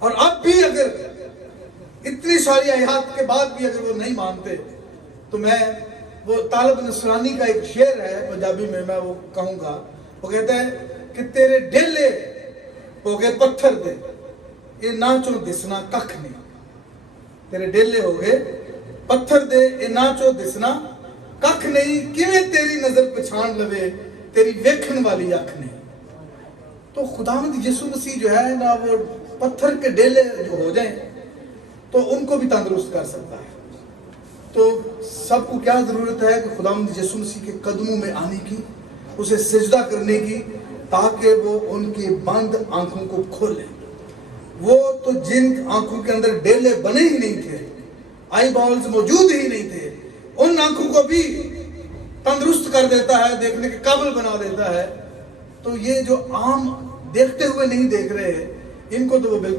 اور اب بھی اگر اتنی ساری آیات کے بعد بھی اگر وہ نہیں مانتے تو میں وہ طالب نصرانی کا ایک شعر ہے پنجابی میں وہ کہوں گا. وہ کہتا ہے کہ تیرے ڈیلے ہو گئے پتھر دے یہ ناچو دسنا ککھ نہیں. تیرے ڈیلے ہو گئے پتھر دے یہ ناچو دسنا ککھ نہیں. کیویں تیری نظر پچھان لوے تیری ویکھن والی اکھ نہیں. تو خداوند یسوع مسیح جو ہے نا وہ پتھر کے ڈیلے جو ہو جائیں تو ان کو بھی تندرست کر سکتا ہے. تو سب کو کیا ضرورت ہے کہ خداوند یسوع مسیح کے قدموں میں آنے کی, اسے سجدہ کرنے کی, تاکہ وہ ان کی بند آنکھوں کو کھولے. وہ تو جن آنکھوں کے اندر ڈیلے بنے ہی نہیں تھے, آئی بالز موجود ہی نہیں تھے, ان آنکھوں کو بھی تندرست کر دیتا ہے, دیکھنے کے قابل بنا دیتا ہے. تو یہ جو عام دیکھتے ہوئے نہیں دیکھ رہے ان کو تو وہ بالکل